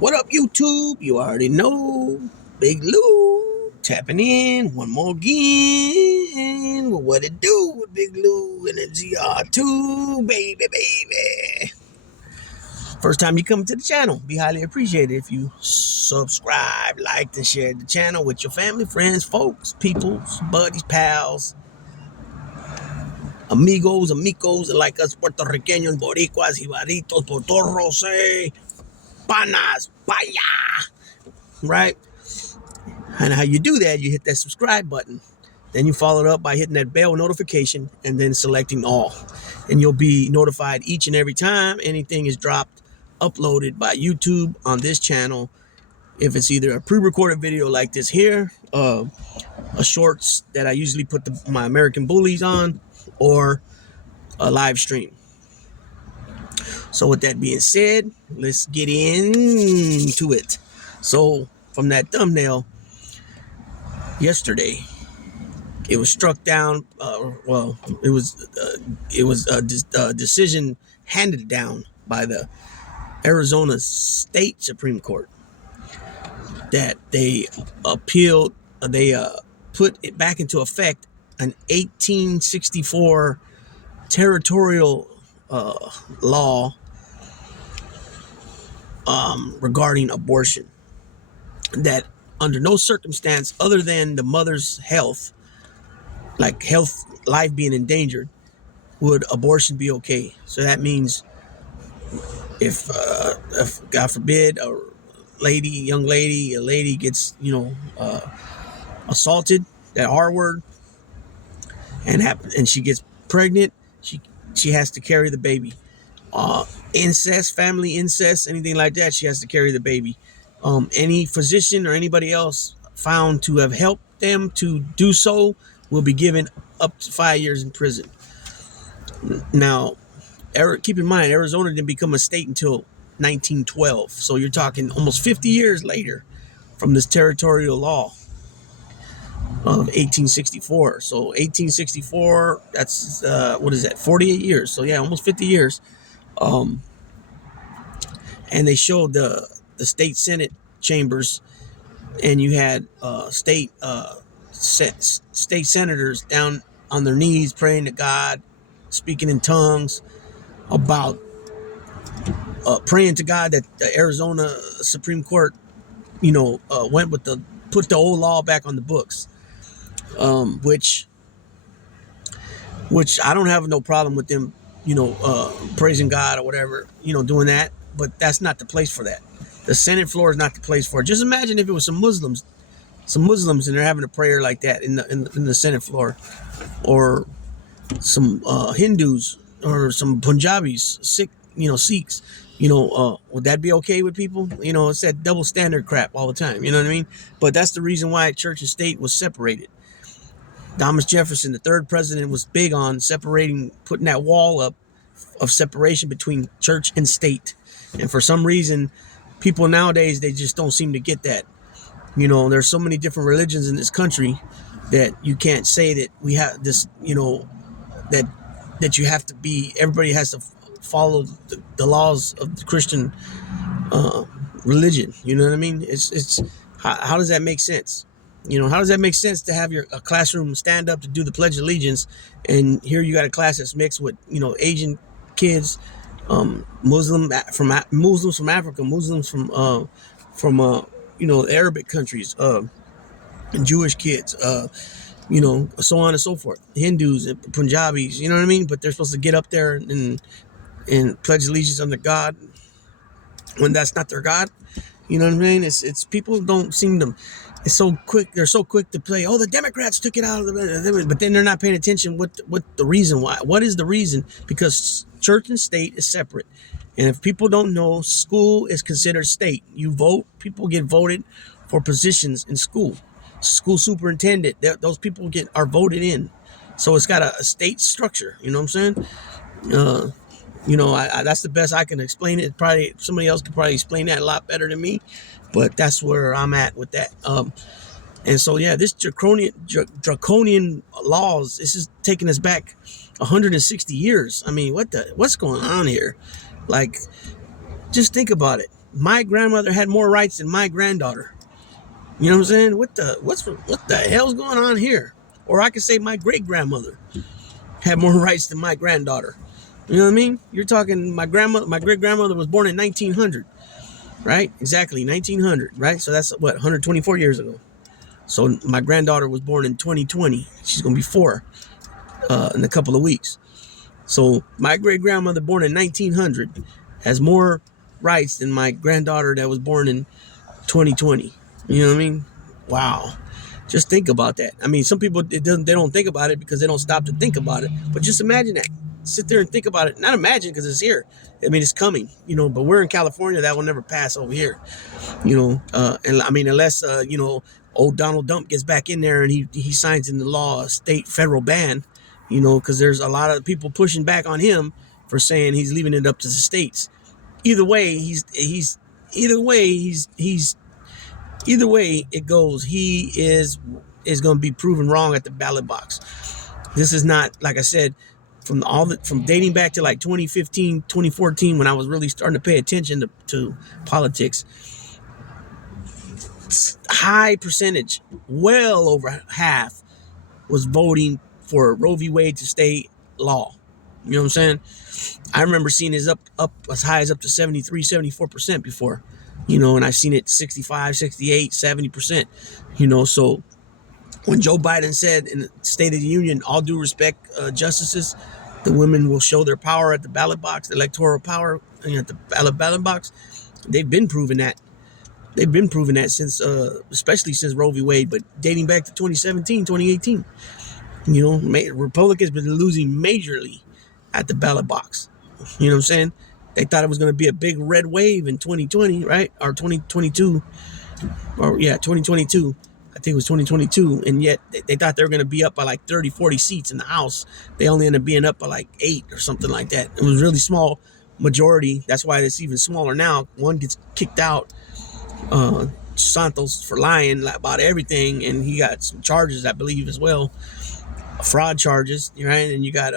What up, YouTube? You already know. Big Lou tapping in one more again. Well, what it do with Big Lou and the GR2, baby. First time you come to the channel, be highly appreciated if you subscribe, like, and share the channel with your family, friends, folks, peoples, buddies, pals, amigos, amicos, like us Puertorriqueños, Boricuas, Jibaritos, Potorros, Panas, Paya, right? And how you do that, you hit that subscribe button. Then you follow it up by hitting that bell notification and then selecting all. And you'll be notified each and every time anything is dropped, uploaded by YouTube on this channel. If it's either a pre-recorded video like this here, a shorts that I usually put my American Bullies on, or a live stream. So with that being said, let's get into it. So from that thumbnail, yesterday, it was struck down. It was a decision handed down by the Arizona State Supreme Court that they appealed. They put it back into effect an 1864 territorial law regarding abortion, that under no circumstance other than the mother's health, like life being endangered, would abortion be okay. So that means if God forbid a young lady gets, assaulted, that R word, and she gets pregnant, she has to carry the baby. Incest, family incest, anything like that, she has to carry the baby. Any physician or anybody else found to have helped them to do so will be given up to 5 years in prison. Now, keep in mind, Arizona didn't become a state until 1912. So you're talking almost 50 years later from this territorial law of 1864. So 1864, that's, 48 years. So yeah, almost 50 years. And they showed the state Senate chambers, and you had state senators down on their knees praying to God, speaking in tongues about praying to God that the Arizona Supreme Court, put the old law back on the books, which I don't have no problem with them, praising God or whatever, doing that, but that's not the place for that. The Senate floor is not the place for it. Just imagine if it was some Muslims and they're having a prayer like that in the Senate floor, or some Hindus, or some Punjabis, Sikhs, would that be okay with people? It's that double standard crap all the time. You know what I mean? But that's the reason why church and state was separated. Thomas Jefferson, the third president, was big on putting that wall up of separation between church and state. And for some reason, people nowadays, they just don't seem to get that. There's so many different religions in this country that you can't say that we have this, that you have to be, everybody has to follow the laws of the Christian religion. You know what I mean? It's how does that make sense? How does that make sense to have a classroom stand up to do the Pledge of Allegiance, and here you got a class that's mixed with, Asian kids, Muslims from Africa, Muslims from Arabic countries, Jewish kids, so on and so forth, Hindus, Punjabis, you know what I mean? But they're supposed to get up there and pledge allegiance under God when that's not their God. You know what I mean? It's people don't seem to. It's so quick. They're so quick to play. Oh, the Democrats took it out of the. But then they're not paying attention. What the reason why? What is the reason? Because church and state is separate. And if people don't know, school is considered state. You vote. People get voted for positions in school. School superintendent. Those people are voted in. So it's got a state structure. You know what I'm saying? That's the best I can explain it. Probably somebody else could probably explain that a lot better than me, but that's where I'm at with that. And so, yeah, this draconian laws, this is taking us back 160 years. I mean, what's going on here? Like, just think about it. my grandmother had more rights than my granddaughter. You know what I'm saying? What the hell's going on here? Or I could say my great grandmother had more rights than my granddaughter. You know what I mean? You're talking my great grandmother was born in 1900, right? Exactly, 1900, right? So that's what, 124 years ago. So my granddaughter was born in 2020. She's gonna be 4 in a couple of weeks. So my great grandmother, born in 1900, has more rights than my granddaughter that was born in 2020. You know what I mean? Wow. Just think about that. I mean, some people they don't think about it because they don't stop to think about it. But just imagine that. Sit there and think about it. Not imagine, because it's here. I mean, it's coming. You know, but we're in California. That will never pass over here. You know, and I mean, unless you know, old Donald Dump gets back in there and he signs in the law a state federal ban. You know, because there's a lot of people pushing back on him for saying he's leaving it up to the states. Either way, either way it goes, he is going to be proven wrong at the ballot box. This is not, like I said, from dating back to like 2015, 2014, when I was really starting to pay attention to politics. High percentage, well over half, was voting for Roe v. Wade to stay law. You know what I'm saying? I remember seeing it up as high as up to 73, 74% before. You know, and I've seen it 65, 68, 70%. You know, so when Joe Biden said in the State of the Union, all due respect, justices, the women will show their power at the ballot box, the electoral power at the ballot box, they've been proving that. They've been proving that since, especially since Roe v. Wade, but dating back to 2017, 2018. You know, Republicans been losing majorly at the ballot box. You know what I'm saying? They thought it was going to be a big red wave in 2020, right? Or 2022. Or, yeah, 2022. I think it was 2022. And yet they thought they were going to be up by like 30, 40 seats in the House. They only ended up being up by like 8 or something like that. It was really small majority. That's why it's even smaller now. One gets kicked out, Santos, for lying about everything. And he got some charges, I believe, as well. Fraud charges, right? And you got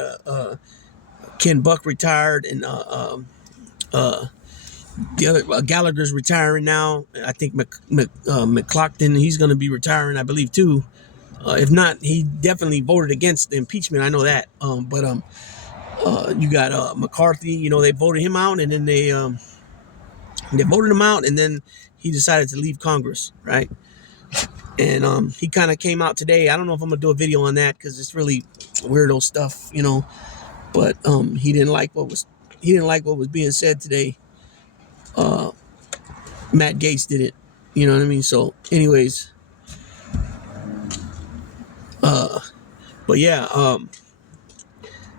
Ken Buck retired, and the other Gallagher's retiring now. I think McCloskey, he's going to be retiring, I believe, too. If not, he definitely voted against the impeachment. I know that. But you got McCarthy. You know, they voted him out, and then they voted him out, and then he decided to leave Congress, right? And he kind of came out today. I don't know if I'm gonna do a video on that because it's really weirdo stuff, you know. But he didn't like what was being said today. Matt Gaetz did it, you know what I mean. So, anyways, but yeah,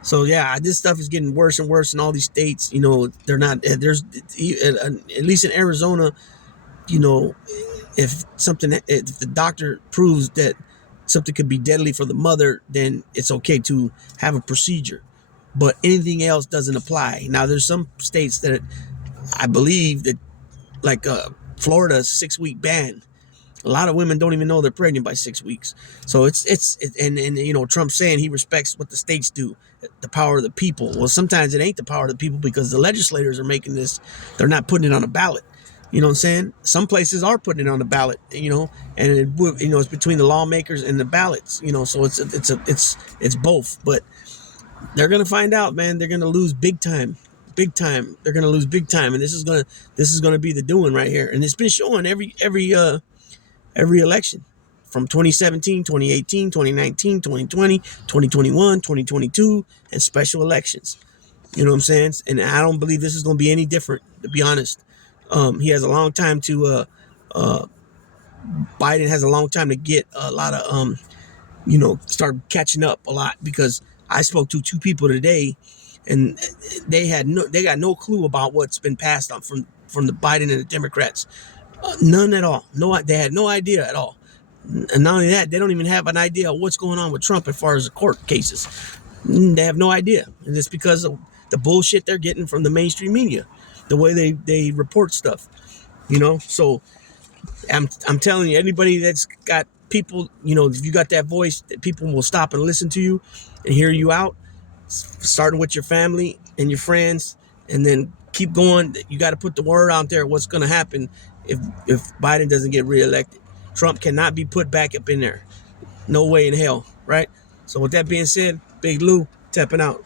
so yeah, this stuff is getting worse and worse in all these states. You know, they're not. There's at least in Arizona, you know. If the doctor proves that something could be deadly for the mother, then it's okay to have a procedure. But anything else doesn't apply. Now, there's some states that I believe that, like Florida's 6-week ban. A lot of women don't even know they're pregnant by 6 weeks. So and you know, Trump's saying he respects what the states do, the power of the people. Well, sometimes it ain't the power of the people because the legislators are making this. They're not putting it on a ballot. You know what I'm saying? Some places are putting it on the ballot, you know, and it's between the lawmakers and the ballots, you know. So it's both, but they're gonna find out, man. They're gonna lose big time. They're gonna lose big time, and this is gonna be the doing right here. And it's been showing every election from 2017, 2018, 2019, 2020, 2021, 2022, and special elections. You know what I'm saying? And I don't believe this is gonna be any different, to be honest. He has a long time to, Biden has a long time to get a lot of, start catching up a lot, because I spoke to 2 people today and they got no clue about what's been passed on from the Biden and the Democrats. None at all. No, they had no idea at all. And not only that, they don't even have an idea of what's going on with Trump as far as the court cases. They have no idea. And it's because of the bullshit they're getting from the mainstream media, the way they report stuff, you know. So I'm telling you, anybody that's got people, you know, if you got that voice, that people will stop and listen to you and hear you out, starting with your family and your friends, and then keep going. You got to put the word out there. What's going to happen if Biden doesn't get reelected? Trump cannot be put back up in there. No way in hell, right? So with that being said, Big Lou tapping out.